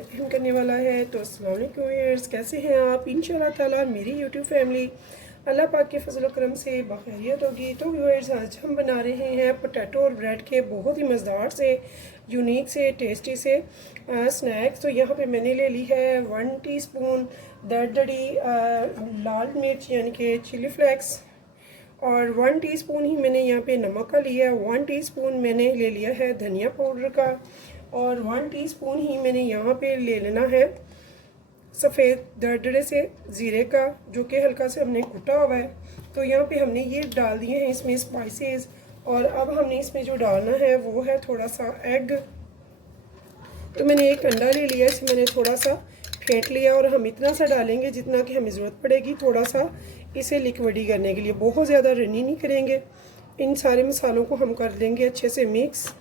पसंद करने वाला है। तो अस्सलाम वालेकुम व्यूअर्स, कैसे हैं आप? इंशाअल्लाह ताला मेरी यूट्यूब फैमिली अल्लाह पाक के फजल करम से बखैरियत होगी। तो व्यूअर्स, आज हम बना रहे हैं पोटैटो और ब्रेड के बहुत ही मज़ेदार से, यूनिक से, टेस्टी से स्नैक्स। तो यहाँ पे मैंने ले ली है 1 टीस्पून दरदरी लाल मिर्च यानी कि चिली फ्लेक्स, और 1 टीस्पून ही मैंने यहाँ पे नमक का लिया है। 1 टीस्पून मैंने ले लिया है धनिया पाउडर का, और 1 टीस्पून ही मैंने यहाँ पे ले लेना है सफ़ेद दरदरे से ज़ीरे का, जो कि हल्का से हमने कुटा हुआ है। तो यहाँ पे हमने ये डाल दिए हैं इसमें स्पाइसेस, और अब हमने इसमें जो डालना है वो है थोड़ा सा एग। तो मैंने एक अंडा ले लिया, इसे मैंने थोड़ा सा फेंट लिया, और हम इतना सा डालेंगे जितना कि हमें ज़रूरत पड़ेगी, थोड़ा सा इसे लिक्विडी करने के लिए। बहुत ज़्यादा रनी नहीं करेंगे। इन सारे मसालों को हम कर देंगे अच्छे से मिक्स,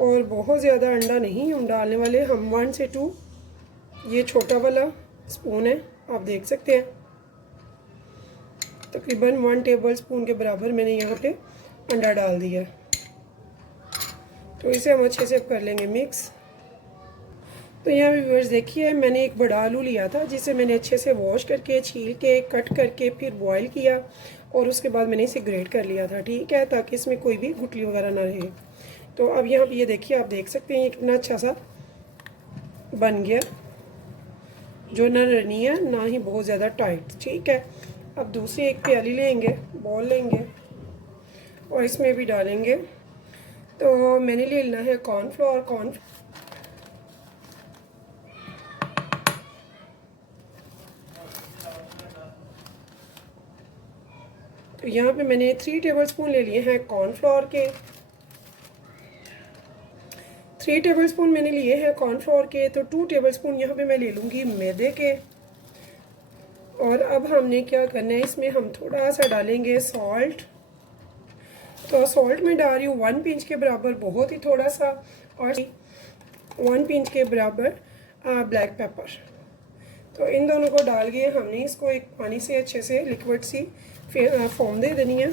और बहुत ज़्यादा अंडा नहीं हम डालने वाले। हम 1 से 2, ये छोटा वाला स्पून है, आप देख सकते हैं, तकरीबन 1 टेबल स्पून के बराबर मैंने यहाँ पे अंडा डाल दिया। तो इसे हम अच्छे से कर लेंगे मिक्स। तो यहाँ व्यूअर्स देखिए, मैंने एक बड़ा आलू लिया था जिसे मैंने अच्छे से वॉश करके, छील के, कट करके फिर बॉईल किया, और उसके बाद मैंने इसे ग्रेट कर लिया था, ठीक है, ताकि इसमें कोई भी गुठली वगैरह ना रहे। तो अब यहाँ पे ये देखिए, आप देख सकते हैं ये कितना अच्छा सा बन गया, जो ना रनी है ना ही बहुत ज़्यादा टाइट, ठीक है। अब दूसरी एक प्याली लेंगे, बॉल लेंगे, और इसमें भी डालेंगे। तो मैंने ले लेना है कॉर्नफ्लोर। तो यहाँ पे मैंने 3 टेबल स्पून ले लिए हैं कॉर्नफ्लोर के। 3 टेबल स्पून मैंने लिए हैं कॉर्नफ्लोर के। तो 2 टेबल स्पून यहाँ पे मैं ले लूँगी मैदे के। और अब हमने क्या करना है, इसमें हम थोड़ा सा डालेंगे सॉल्ट। तो सॉल्ट में डाल रही हूँ 1 पिंच के बराबर, बहुत ही थोड़ा सा, और 1 पिंच के बराबर ब्लैक पेपर। तो इन दोनों को डाल के हमने इसको एक पानी से अच्छे से लिक्विड सी फॉर्म दे देनी है।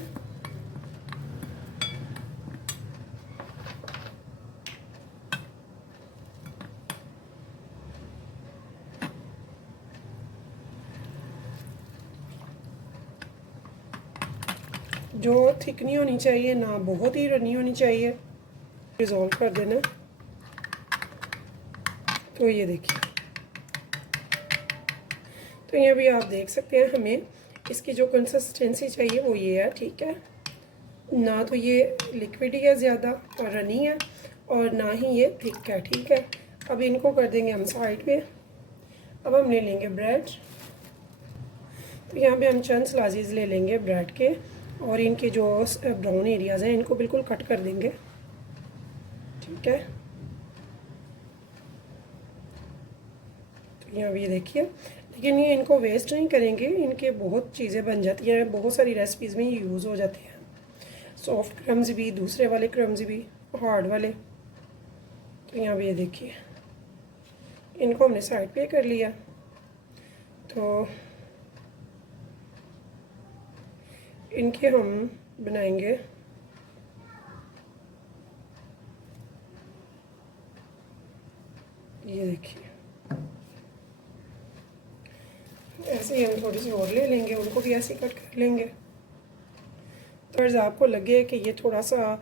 जो थिक नहीं होनी चाहिए, ना बहुत ही रनी होनी चाहिए, डिज़ोल्व कर देना। तो ये देखिए, तो ये भी आप देख सकते हैं, हमें इसकी जो कंसिस्टेंसी चाहिए वो ये है, ठीक है। ना तो ये लिक्विड ही है ज़्यादा और रनी है, और ना ही ये थिक है, ठीक है। अब इनको कर देंगे हम साइड पे। अब हम ले लेंगे ब्रेड। तो यहाँ पे हम चंद स्लाइसेस ले लेंगे ब्रेड के, और इनके जो ब्राउन एरियाज़ हैं इनको बिल्कुल कट कर देंगे, ठीक है। तो यहाँ भी देखिए, लेकिन ये इनको वेस्ट नहीं करेंगे, इनके बहुत चीज़ें बन जाती हैं, बहुत सारी रेसिपीज़ में ये यूज़ हो जाते हैं। सॉफ्ट क्रम्स भी, दूसरे वाले क्रम्स भी, हार्ड वाले। तो यहाँ भी ये देखिए, इनको हमने साइड पे कर लिया। तो इनके हम बनाएंगे ये देखिए, ऐसे ही हम थोड़ी सी और ले लेंगे, उनको भी ऐसे कट कर लेंगे। तो अगर आपको लगे कि ये थोड़ा सा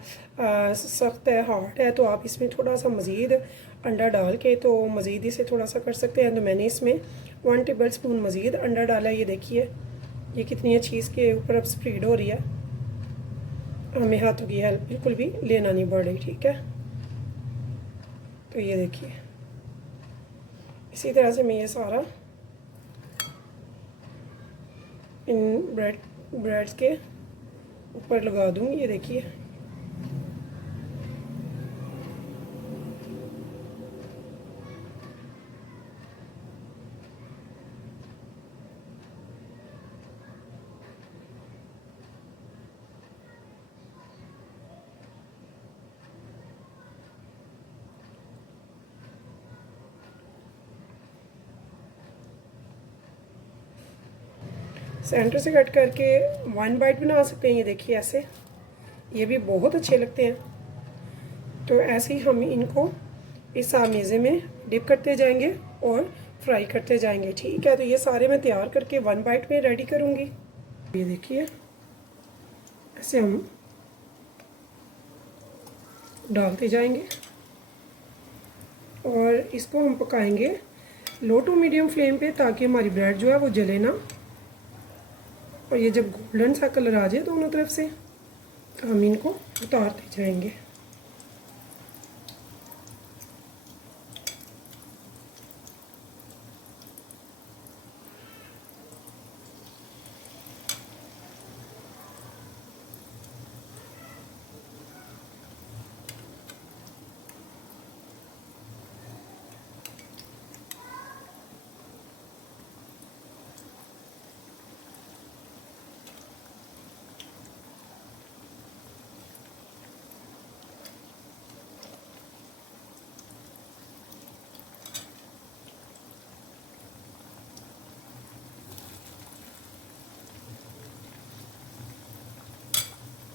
सख्त है, हार्ड है, तो आप इसमें थोड़ा सा मज़ीद अंडा डाल के तो मज़ीद इसे थोड़ा सा कर सकते हैं। तो मैंने इसमें 1 टेबल स्पून मज़ीद अंडा डाला। ये देखिए, ये कितनी अच्छी इसके ऊपर अब स्प्रेड हो रही है, हमें हाथों की हेल्प बिल्कुल भी लेना नहीं पड़ रही, ठीक है। तो ये देखिए, इसी तरह से मैं ये सारा इन ब्रेड्स के ऊपर लगा दूँगी। ये देखिए, सेंटर से कट करके 1 बाइट बना सकते हैं। ये देखिए ऐसे, ये भी बहुत अच्छे लगते हैं। तो ऐसे ही हम इनको इस मेज़े में डिप करते जाएंगे और फ्राई करते जाएंगे। ठीक है, तो ये सारे मैं तैयार करके 1 बाइट में रेडी करूँगी। ये देखिए ऐसे हम डालते जाएंगे और इसको हम पकाएंगे लो टू मीडियम फ्लेम पे, ताकि हमारी ब्रेड जो है वो जले ना। और ये जब गोल्डन सा कलर आ जाए दोनों तरफ से, तो हम इनको उतारते जाएंगे।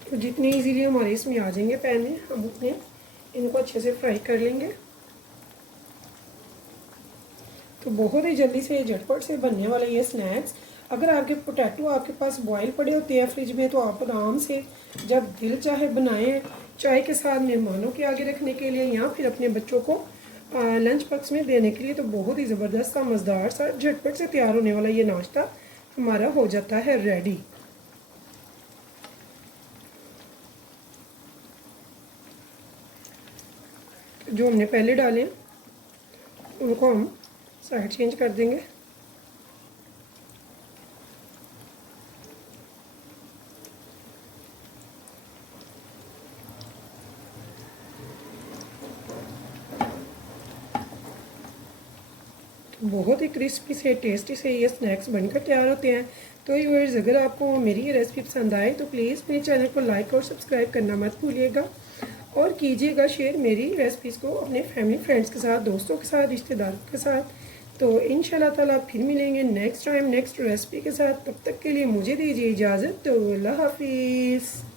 तो जितने इजीली हमारे इसमें आ जाएंगे पैन में, हम उतने इनको अच्छे से फ्राई कर लेंगे। तो बहुत ही जल्दी से झटपट से बनने वाला ये स्नैक्स। अगर आपके पोटैटो आपके पास बॉयल पड़े होते हैं फ्रिज में, तो आप आराम से जब दिल चाहे बनाएं, चाय के साथ मेहमानों के आगे रखने के लिए या फिर अपने बच्चों को लंच बॉक्स में देने के लिए। तो बहुत ही ज़बरदस्त सा मज़ेदार सा झटपट से तैयार होने वाला ये नाश्ता हमारा हो जाता है रेडी। जो हमने पहले डाले उनको हम साइड चेंज कर देंगे। तो बहुत ही क्रिस्पी से टेस्टी से ये स्नैक्स बनकर तैयार होते हैं। तो व्यूअर्स, अगर आपको मेरी ये रेसिपी पसंद आए तो प्लीज़ मेरे चैनल को लाइक और सब्सक्राइब करना मत भूलिएगा, और कीजिएगा शेयर मेरी रेसिपीज़ को अपने फैमिली फ्रेंड्स के साथ, दोस्तों के साथ, रिश्तेदारों के साथ। तो इंशाल्लाह ताला फिर मिलेंगे नेक्स्ट टाइम नेक्स्ट रेसिपी के साथ। तब तक के लिए मुझे दीजिए इजाज़त। तो अल्लाह हाफिज़।